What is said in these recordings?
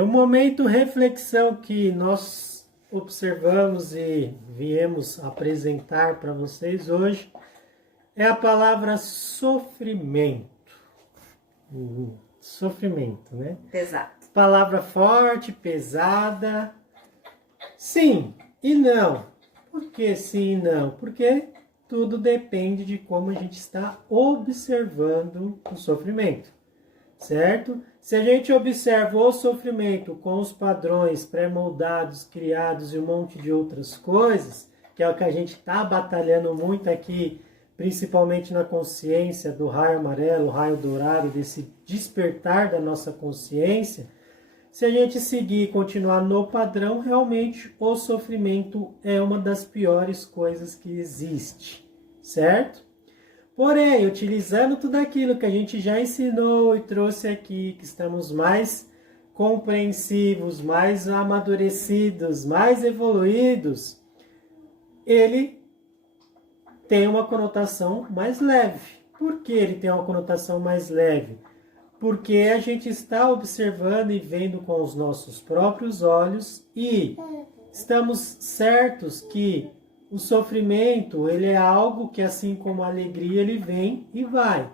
O momento reflexão que nós observamos e viemos apresentar para vocês hoje é a palavra sofrimento. Sofrimento, né? Exato. Palavra forte, pesada. Sim e não. Por que sim e não? Porque tudo depende de como a gente está observando o sofrimento, certo? Se a gente observa o sofrimento com os padrões pré-moldados, criados e um monte de outras coisas, que é o que a gente está batalhando muito aqui, principalmente na consciência do raio amarelo, raio dourado, desse despertar da nossa consciência, se a gente seguir e continuar no padrão, realmente o sofrimento é uma das piores coisas que existe, certo? Porém, utilizando tudo aquilo que a gente já ensinou e trouxe aqui, que estamos mais compreensivos, mais amadurecidos, mais evoluídos, ele tem uma conotação mais leve. Por que ele tem uma conotação mais leve? Porque a gente está observando e vendo com os nossos próprios olhos e estamos certos que o sofrimento, ele é algo que, assim como a alegria, ele vem e vai.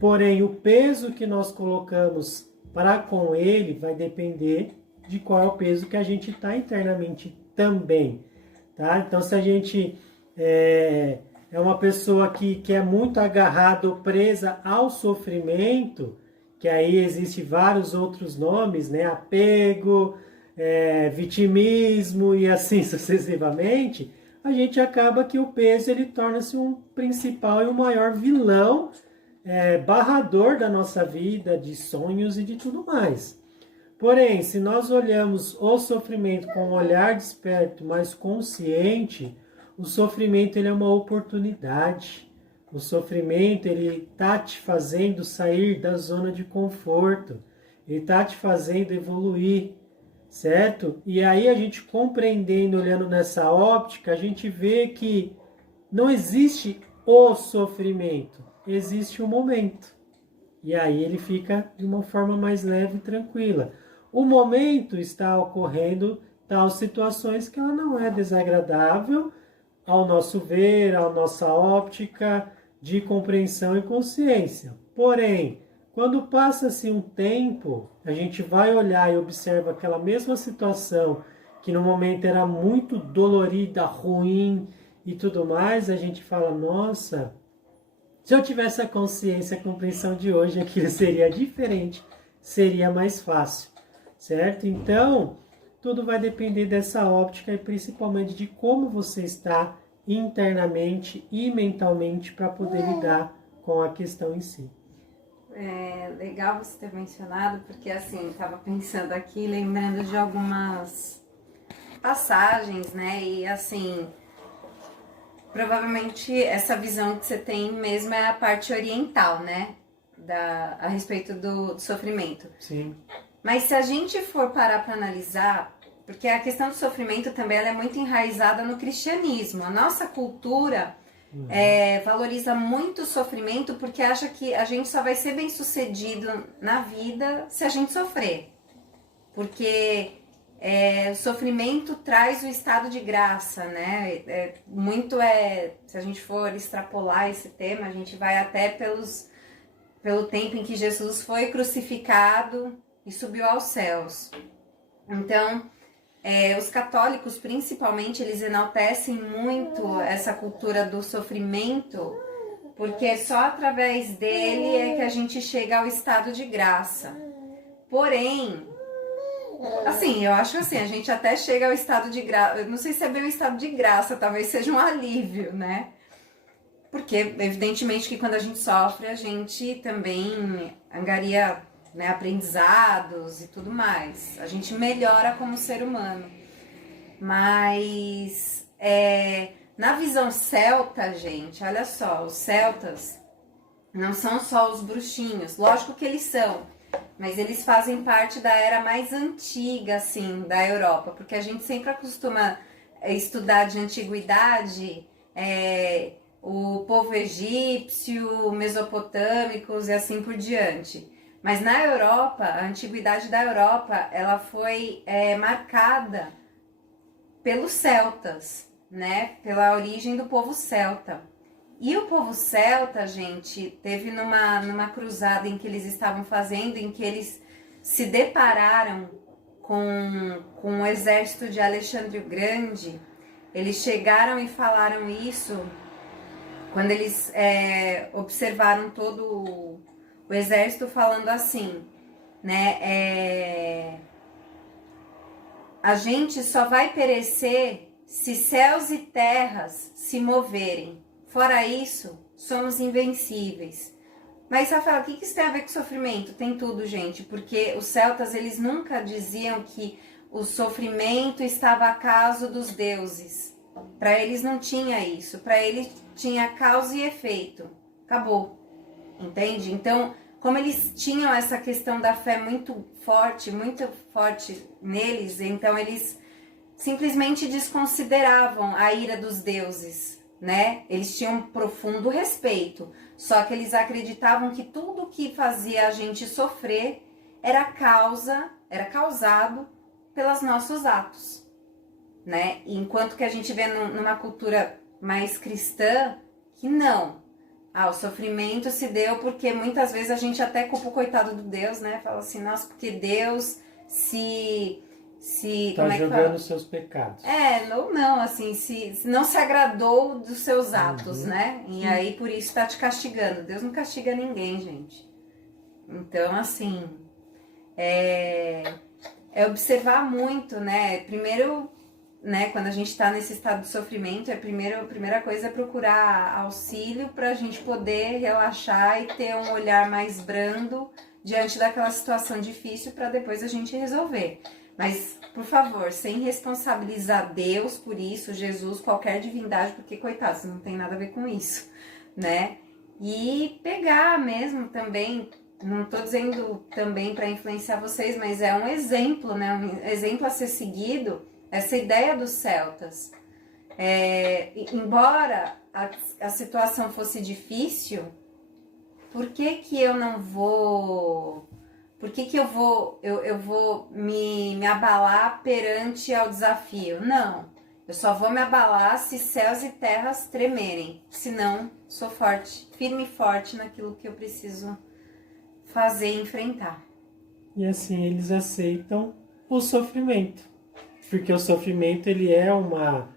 Porém, o peso que nós colocamos para com ele vai depender de qual é o peso que a gente está internamente também. Tá? Então, se a gente é uma pessoa que é muito agarrada ou presa ao sofrimento, que aí existem vários outros nomes, né? Apego, vitimismo e assim sucessivamente, a gente acaba que o peso ele torna-se um principal e um maior vilão, barrador da nossa vida, de sonhos e de tudo mais. Porém, se nós olhamos o sofrimento com um olhar desperto, mais consciente, o sofrimento ele é uma oportunidade. O sofrimento ele está te fazendo sair da zona de conforto. Ele está te fazendo evoluir, certo? E aí a gente compreendendo, olhando nessa óptica, a gente vê que não existe o sofrimento, existe o momento. E aí ele fica de uma forma mais leve e tranquila. O momento está ocorrendo tal situações que ela não é desagradável ao nosso ver, à nossa óptica de compreensão e consciência. Porém, quando passa-se um tempo, a gente vai olhar e observa aquela mesma situação que no momento era muito dolorida, ruim e tudo mais, a gente fala, nossa, se eu tivesse a consciência, a compreensão de hoje, aquilo seria diferente, seria mais fácil, certo? Então, tudo vai depender dessa óptica e principalmente de como você está internamente e mentalmente para poder lidar com a questão em si. É legal você ter mencionado, porque assim, estava pensando aqui, lembrando de algumas passagens, né? E assim, provavelmente essa visão que você tem mesmo é a parte oriental, né? A respeito do sofrimento. Sim. Mas se a gente for parar para analisar, porque a questão do sofrimento também ela é muito enraizada no cristianismo. A nossa cultura valoriza muito o sofrimento porque acha que a gente só vai ser bem sucedido na vida se a gente sofrer. Porque o sofrimento traz o estado de graça, né? Se a gente for extrapolar esse tema, a gente vai até pelo tempo em que Jesus foi crucificado e subiu aos céus. Então, os católicos, principalmente, eles enaltecem muito essa cultura do sofrimento, porque só através dele é que a gente chega ao estado de graça. Porém, assim, eu acho assim, a gente até chega ao estado de graça, não sei se é bem o estado de graça, talvez seja um alívio, né? Porque, evidentemente, que quando a gente sofre, a gente também angaria, né, aprendizados e tudo mais. A gente melhora como ser humano. Mas na visão celta, gente, olha só, os celtas não são só os bruxinhos. Lógico que eles são, mas eles fazem parte da era mais antiga, assim, da Europa. Porque a gente sempre acostuma estudar de antiguidade o povo egípcio, mesopotâmicos e assim por diante. Mas na Europa, a antiguidade da Europa, ela foi marcada pelos celtas, né? Pela origem do povo celta. E o povo celta, gente, teve numa cruzada em que eles estavam fazendo, em que eles se depararam com o exército de Alexandre o Grande. Eles chegaram e falaram isso quando eles observaram todo o exército falando assim, né? A gente só vai perecer se céus e terras se moverem. Fora isso, somos invencíveis. Mas, Rafael, o que isso tem a ver com sofrimento? Tem tudo, gente, porque os celtas, eles nunca diziam que o sofrimento estava a caso dos deuses. Para eles não tinha isso. Para eles tinha causa e efeito. Acabou. Entende? Então, como eles tinham essa questão da fé muito forte neles, então eles simplesmente desconsideravam a ira dos deuses, né? Eles tinham um profundo respeito, só que eles acreditavam que tudo que fazia a gente sofrer era causado pelos nossos atos, né? Enquanto que a gente vê numa cultura mais cristã que não. O sofrimento se deu porque muitas vezes a gente até culpa o coitado do Deus, né? Fala assim, nossa, porque Deus se tá jogando os seus pecados. Ou não, assim, se não se agradou dos seus atos, né? E aí por isso tá te castigando. Deus não castiga ninguém, gente. Então, assim, é observar muito, né? Primeiro, né, quando a gente está nesse estado de sofrimento, a primeira coisa é procurar auxílio para a gente poder relaxar e ter um olhar mais brando diante daquela situação difícil para depois a gente resolver. Mas, por favor, sem responsabilizar Deus por isso, Jesus, qualquer divindade, porque, coitados, não tem nada a ver com isso, né? E pegar mesmo também, não estou dizendo também para influenciar vocês, mas é um exemplo, né? Um exemplo a ser seguido, essa ideia dos celtas. Embora a situação fosse difícil, por que eu não vou... Por que eu vou me abalar perante ao desafio? Não, eu só vou me abalar se céus e terras tremerem. Senão, sou forte, firme e forte naquilo que eu preciso fazer e enfrentar. E assim eles aceitam o sofrimento. Porque o sofrimento ele é uma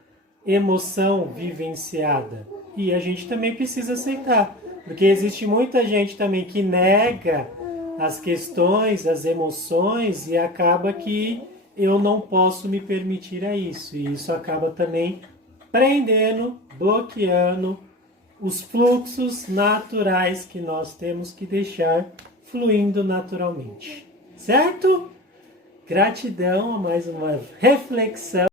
emoção vivenciada. E a gente também precisa aceitar. Porque existe muita gente também que nega as questões, as emoções, e acaba que eu não posso me permitir a isso. E isso acaba também prendendo, bloqueando os fluxos naturais que nós temos que deixar fluindo naturalmente. Certo? Gratidão a mais uma reflexão.